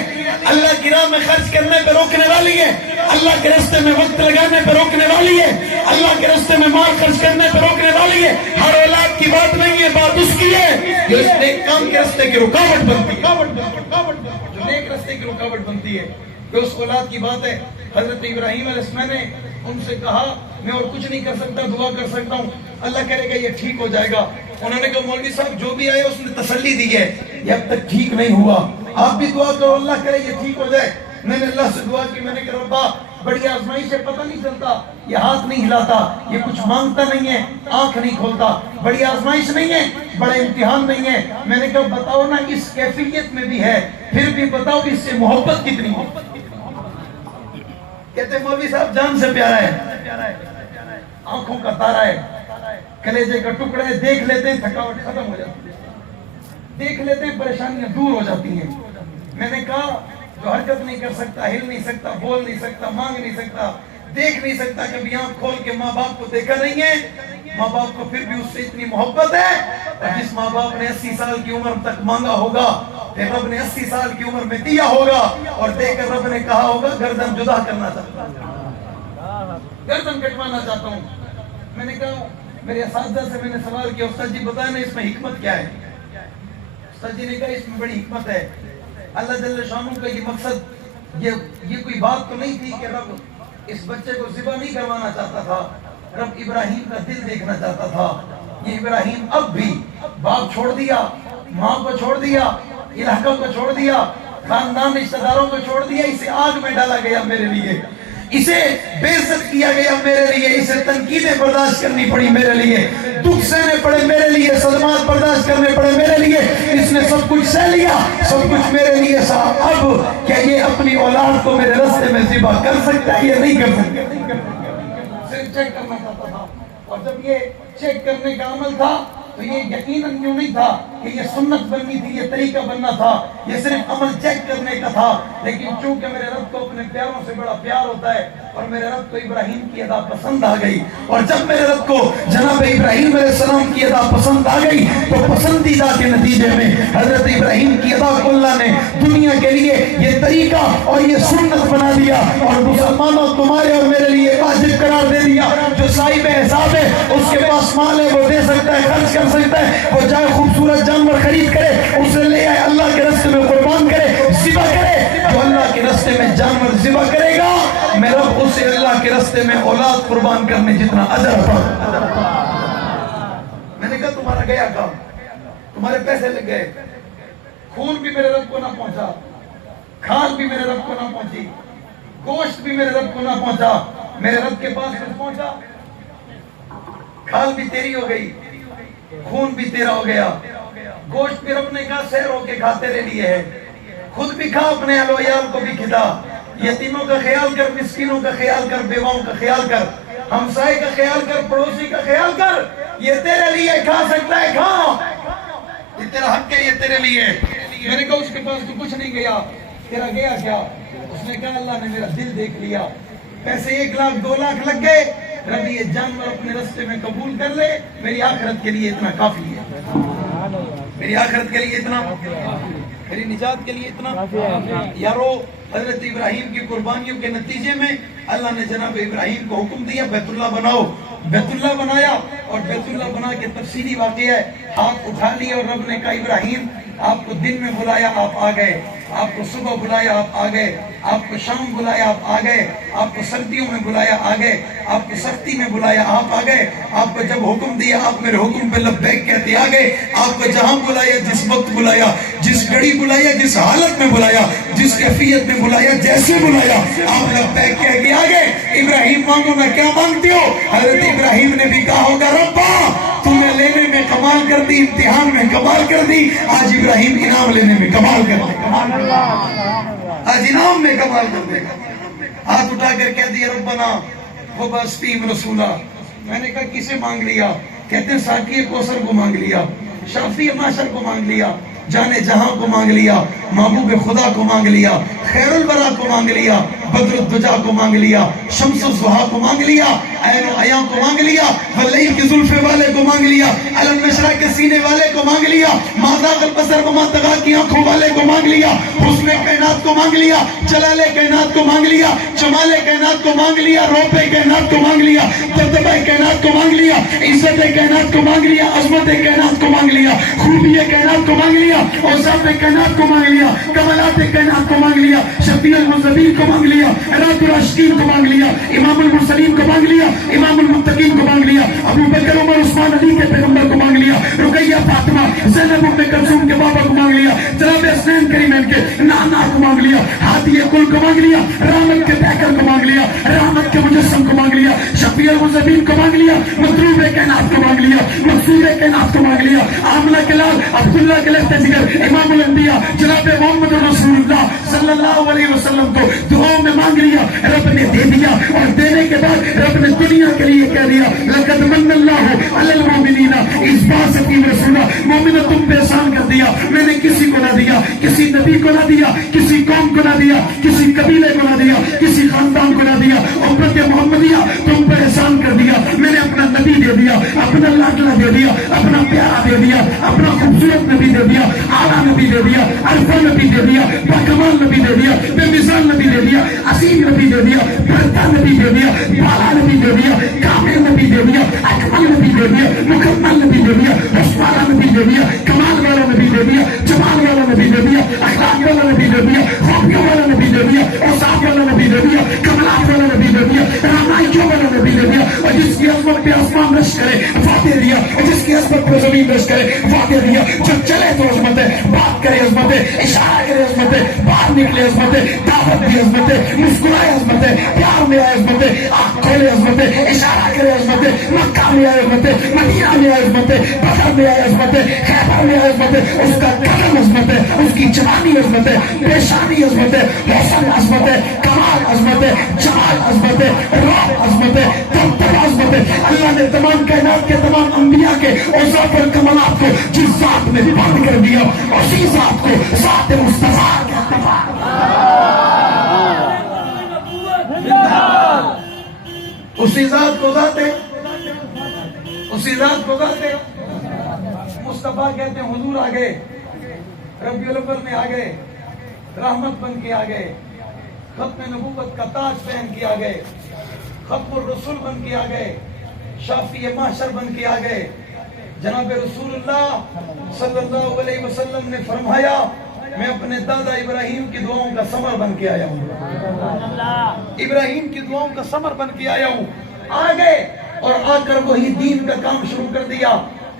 اللہ کی راہ میں خرچ کرنے پہ روکنے والی ہے، اللہ کے راستے میں وقت لگانے پہ روکنے والی ہے، اللہ کے راستے میں مال خرچ کرنے پہ روکنے والی ہے۔ ہر اولاد کی بات نہیں ہے، بات اس کی ہے جو اس نیک کام کے راستے کی رکاوٹ بنتی ہے، جو نیک راستے کی رکاوٹ بنتی ہے، کہ اس اولاد کی بات ہے۔ حضرت ابراہیم علیہ السلام نے ان سے کہا میں اور کچھ نہیں کر سکتا، دعا کر سکتا ہوں، اللہ کرے گا یہ ٹھیک ہو جائے گا۔ انہوں نے کہا مولوی صاحب جو بھی آئے اس نے تسلی دی ہے، یہ اب تک ٹھیک نہیں ہوا، آپ بھی دعا کرو اللہ کرے یہ ٹھیک ہو جائے۔ میں نے اللہ سے دعا کی، میں نے کہا ربا بڑی آزمائش ہے، پتہ نہیں چلتا، یہ ہاتھ نہیں ہلاتا، یہ کچھ مانگتا نہیں ہے، آنکھ نہیں کھولتا، بڑی آزمائش نہیں ہے، بڑا امتحان نہیں ہے۔ میں نے کہا بتاؤ نا اس کیفیت میں بھی ہے، پھر بھی بتاؤ اس سے محبت کتنی ہے؟ کہتے ہیں مولوی صاحب جان سے پیارا ہے، آنکھوں کا تارا ہے، کلیجے کا ٹکڑا ہے، دیکھ لیتے ہیں تھکاوٹ ختم ہو جاتی ہے، دیکھ لیتے ہیں پریشانیاں دور ہو جاتی ہیں۔ میں نے کہا جو حرکت نہیں کر سکتا، ہل نہیں سکتا، بول نہیں سکتا، مانگ نہیں سکتا، دیکھ نہیں سکتا، کبھی آنکھ کھول کے ماں باپ کو دیکھا نہیں ہے، ماں باپ کو پھر بھی اس سے اتنی محبت ہے، اور جس ماں باپ نے 80 سال کی عمر تک مانگا ہوگا، پھر رب نے 80 سال کی عمر میں دیا ہوگا، اور دے کر رب نے کہا ہوگا گردن جدا کرنا چاہتا ہوں، گردن کٹوانا چاہتا ہوں۔ میں نے کہا میرے اساتذہ سے میں نے سوال کیا، استاد جی بتائیں نا اس میں حکمت کیا ہے؟ استاد جی نے کہا اس میں بڑی حکمت ہے، اللہ جل شانہ کا یہ مقصد، یہ کوئی بات تو نہیں تھی کہ رب اس بچے کو ذبح نہیں کروانا چاہتا تھا، رب ابراہیم کا دل دیکھنا چاہتا تھا۔ یہ ابراہیم اب بھی باپ چھوڑ دیا، ماں کو چھوڑ دیا، علاقہ کو چھوڑ دیا، خاندان رشتہ داروں کو چھوڑ دیا، اسے آگ میں ڈالا گیا میرے لیے، اسے بے عزت کیا گیا میرے لیے، اسے تنقیدیں برداشت کرنی پڑی میرے لیے، دکھ سہنے پڑے میرے لیے، صدمات برداشت کرنے پڑے میرے لیے، اس نے سب کچھ سہ لیا، سب کچھ میرے لیے سہا۔ اب کیا یہ اپنی اولاد کو میرے راستے میں ذبح کر سکتا ہے یا نہیں کر سکتا؟ صرف چیک کرنا چاہتا تھا، اور جب یہ چیک کرنے کا عمل تھا تو یہ یقیناً یوں نہیں تھا کہ یہ سنت بننی تھی، یہ طریقہ بننا تھا، یہ صرف عمل چیک کرنے کا تھا، لیکن چونکہ میرے رب کو اپنے پیاروں سے بڑا پیار ہوتا ہے، اور میرے رب کو ابراہیم کی ادا پسند آ گئی، اور جب میرے رب کو جناب ابراہیم علیہ السلام کی ادا پسند آ گئی تو پسندیدہ کے نتیجے میں حضرت ابراہیم کی ادا کو اللہ نے دنیا کے لیے یہ طریقہ اور یہ سنت بنا دیا، اور مسلمانوں تمہارے اور میرے لیے واجب قرار دے دیا۔ جو صاحب حساب ہے اس کے پاس مال ہے، وہ دے سکتا ہے، خرچ کر سکتا ہے، وہ چاہے خوبصورت جانور خرید کرے، اسے لے آئے، اللہ کے راستے میں قربان کرے، ذبح کرے۔ جو اللہ کے راستے میں جانور ذبح کرے گا، میں رب اسے اللہ کے راستے میں اولاد قربان کرنے جتنا اجر عطا۔ میں نے کہا تمہارا گیا کام، تمہارے پیسے لگ گئے، خون بھی میرے رب کو نہ پہنچا، کھال بھی میرے رب کو نہ پہنچی، گوشت بھی میرے رب کو نہ پہنچا، میرے رب کے پاس کچھ پہنچا؟ کھال بھی تیری ہو گئی، خون بھی تیرا ہو گیا، گوشت بھی رب نے کہا سیر ہو کے کھا تیرے لیے ہے، خود بھی کھا، اپنے اہل و عیال کو بھی کھلا، یتیموں کا خیال کر، مسکینوں کا خیال کر، بیواؤں کا خیال کر، ہمسائے کا خیال کر، پڑوسی کا خیال کر، یہ تیرے لیے کھا سکتا ہے، کھا، یہ تیرا حق ہے، یہ تیرے لیے۔ میں نے کہا اس کے پاس تو کچھ نہیں گیا، تیرا گیا کیا؟ اس نے کہا اللہ نے میرا دل دیکھ لیا، پیسے 1 لاکھ 2 لاکھ لگ گئے، رب یہ جانور اپنے راستے میں قبول کر لے، میری آخرت کے لیے اتنا کافی ہے، میری آخرت کے لیے اتنا، میری نجات کے لیے اتنا۔ یارو حضرت ابراہیم کی قربانیوں کے نتیجے میں اللہ نے جناب ابراہیم کو حکم دیا بیت اللہ بناؤ، بیت اللہ بنایا، اور بیت اللہ بنا کے تفصیلی واقعہ ہے، ہاتھ اٹھا لیا اور رب نے کہا ابراہیم آپ کو دن میں بلایا آپ آ گئے، آپ کو صبح بلایا آپ آ گئے، آپ کو شام بلایا آپ آ گئے، آپ کو سردیوں میں بلایا آ گئے، آپ کو سختی میں بلایا آپ آ گئے، آپ کو جب حکم دیا آپ میرے حکم پہ لبیک کہتے آ گئے، آپ کو جہاں بلایا، جس وقت بلایا، جس گھڑی بلایا، جس حالت میں بلایا، جس کیفیت میں بلایا، جیسے بلایا آپ لبیک کہہ کے آ گئے۔ ابراہیم مانگو میں کیا مانگتے ہو؟ حضرت ابراہیم نے بھی کہا ہوگا ربا تمہیں لینے میں کمال کر دی، امتحان میں کمال کر دی، آج ابراہیم انعام لینے میں کمال کر دے، آج انعام میں کمال کر دے گا۔ ہاتھ اٹھا کر کہہ دیا ربنا وباسطیم رسولہ۔ میں نے کہا کسے مانگ لیا؟ کہتے ہیں ساقی کوثر کو مانگ لیا، شافی معاشر کو مانگ لیا، جانے جہاں کو مانگ لیا، محبوب خدا کو مانگ لیا، خیر البرا کو مانگ لیا، بدر الدجا کو مانگ لیا، شمس الضحیٰ کو مانگ لیا، عین و عیاں کو مانگ لیا، واللیل کی زلفے والے کو مانگ لیا، علم مشرق کے سینے والے کو مانگ لیا، ما ذاق البصر وما طغیٰ کی آنکھوں والے کو مانگ لیا، حسن کائنات کو مانگ لیا، جلال کائنات کو مانگ لیا، جمال کائنات کو مانگ لیا، روپ کائنات کو مانگ لیا، دبدبہ کائنات کو مانگ لیا، عزت کائنات کو مانگ لیا، عظمت کائنات کو مانگ لیا، خوبی کائنات کو مانگ لیا، اوصاف کائنات کو مانگ لیا، کمالات کائنات کو مانگ لیا، شفیع المذنبین کو مانگ لیا، رات العاشقین کو مانگ لیا، امام المرسلین کو مانگ لیا، امام المتقین کو مانگ لیا، ابو بکر عمر عثمان علی کے پیغمبر کو مانگ لیا، رقیہ فاطمہ زینب بنت کلثوم کے بابا کو مانگ لیا، جناب حسین کریمین کے نانا کو مانگ لیا۔ لیا, ہاتھی کل کو مانگ لیا, رحمت کے پیکر کو مانگ لیا, رحمت کے مجسم کو مانگ لیا, شفیع المذنبین کو مانگ لیا, مطلوب کائنات کو مانگ لیا, مقصود کائنات کو مانگ لیا, آمنہ کے لال عبداللہ کے لہتے جگر امام الانبیاء جناب محمد رسول اللہ صلی اللہ علیہ وسلم کو دعاؤں میں مانگ لیا, رب نے دے دیا, اور دینے کے بعد رب نے دنیا کے لیے کہہ دیا لقد من اللہ علی المؤمنین اذ بعث فیہم رسولا, مومنوں تم پہ احسان کر دیا, میں نے کسی کو نہ دیا, کسی نبی کو نہ دیا, کسی قوم کو نہ دیا, کسی قبیلے کو نہ دیا, کسی خاندان کو نہ دیا, امت محمدیہ تم پر احسان کر دیا, میں نے اپنا نبی دے دیا, اپنا لاڈلا دے دیا, اپنا پیارا دے دیا, اپنا خوبصورت نبی دے دیا, اعلیٰ نبی دے دیا, عرفہ نبی دے دیا, باکمال نبی دے دیا, بے مثال نبی دے دیا, عظیم نبی دے دیا, بڑھتا نبی دے دیا, بالا نبی دے دیا, کامل نبی دے دیا, اکمل نبی دے دیا, مکمل نبی دے دیا, حسن والا نبی دے دیا, کمال والا نبی دے دیا, جمال والا نبی دے دیا, اخلاق والا نبی دے دیا, خوبیوں والا نبی دے دیا, اوصاف والا نبی دے دیا, کمالات والا نبی دے دیا, رحمائیوں والا نبی دے دیا, اور جس کی عظمت پہ آسمان رش کرے فاتح دیا, اور جس کی عظمت پہ زمین رش کرے فاتح دیا, جب چلے تو عظمت ہے, بات کرے عظمت ہے, اشارہ کرے عظمت ہے, باہر نکلے عظمت ہے, دعوت دی عظمت ہے, مسکرائے عظمت ہے, پیار میں آئے عظمت ہے, آنکھ کھولے عظمت ہے, اشارہ کرے عظمت ہے, مکہ میں آئے عظمت ہے, مدینہ میں آئے عظمت ہے, بدر میں آئے عظمت ہے, خیبر میں آئے عظمت ہے, اس کا قدم عظمت ہے, اس کی جوانی عظمت ہے, پیشانی عظمت ہے, حسن عظمت ہے, کمال عظمت ہے, جمال عظمت ہے, روح عظمت ہے, تمتر عظمت ہے. اللہ نے تمام کائنات کے تمام انبیاء کے اوصاف اور کمالات کو جس ذات میں بند کر دیا, اسی ذات کو ذات مصطفیٰ کہتے ہیں. اسی ذات کو ذات ہے, اسی ذات کو ذات ہے. مصطفیٰ کہتے ہیں حضور آ گئے, ربیع الاول میں آ گئے, رحمت بن کے آ گئے, ختم نبوت کا تاج پہن کے آ گئے, ختم الرسول بن کے آ گئے, شافی محشر بن کے آ گئے. جناب رسول اللہ صلی اللہ علیہ وسلم نے فرمایا میں اپنے دادا ابراہیم کی دعاؤں کا ثمر بن کے آیا ہوں, ابراہیم کی دعاؤں کا ثمر بن کے آیا ہوں. آ گئے اور آ کر وہی دین کا کام شروع کر دیا,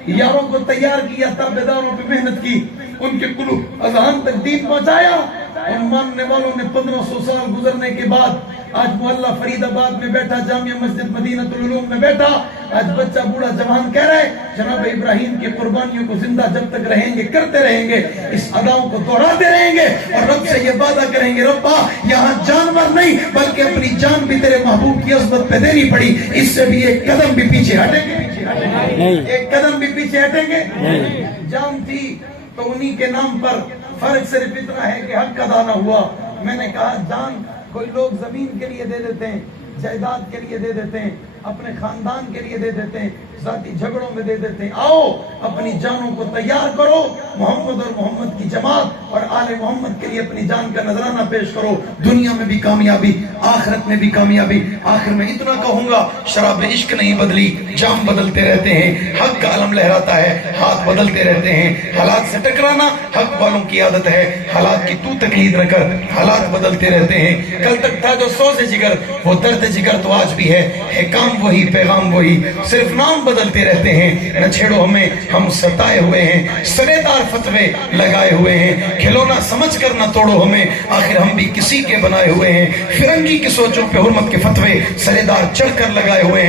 یاروں کو تیار کیا, تابعداروں پہ محنت کی, ان کے قلوب اذہان تک دین پہنچایا. ان ماننے والوں نے 1500 سال گزرنے کے بعد آج محلہ فرید آباد میں بیٹھا, جامعہ مسجد مدینہ العلوم میں بیٹھا, آج بچہ بوڑھا جوان کہہ رہے جناب ابراہیم کی قربانیوں کو زندہ جب تک رہیں گے کرتے رہیں گے, اس اداؤں کو دہراتے رہیں گے, اور رب سے یہ وعدہ کریں گے ربا یہاں جانور نہیں بلکہ اپنی جان بھی تیرے محبوب کی عظمت پہ دینی پڑی, اس سے بھی ایک قدم بھی پیچھے ہٹیں گے, ایک قدم بھی پیچھے ہٹیں گے. جان تھی تو انہی کے نام پر, فرق صرف اتنا ہے کہ حق ادا نہ ہوا. میں نے کہا جان کوئی لوگ زمین کے لیے دے دیتے ہیں, جائیداد کے لیے دے دیتے ہیں, اپنے خاندان کے لیے دے دیتے ہیں, ذاتی جھگڑوں میں دے دیتے ہیں. آؤ اپنی جانوں کو تیار کرو, محمد اور محمد کی جماعت اور آل محمد کے لیے اپنی جان کا نذرانہ پیش کرو, دنیا میں بھی کامیابی, آخرت میں بھی کامیابی. آخر میں اتنا کہوں گا, شراب عشق نہیں بدلی, جام بدلتے رہتے ہیں, حق کا علم لہراتا ہے, ہاتھ بدلتے رہتے ہیں. حالات سے ٹکرانا حق والوں کی عادت ہے, حالات کی تو تقلید نہ کر, حالات بدلتے رہتے ہیں. کل تک تھا جو سوز جگر, وہ درد جگر تو آج بھی ہے کام وہی, پیغام وہی, صرف نام بدلتے رہتے ہیں. نہ چھیڑو ہمیں, ہم ستائے ہوئے ہیں, سرے دار فتوے لگائے ہوئے ہیں, کھلونا سمجھ کر نہ توڑو ہمیں, آخر ہم بھی کسی کے بنائے ہوئے ہیں. فرنگی کی سوچوں پہ حرمت کے فتوے سرے دار چڑھ کر لگائے ہوئے ہیں.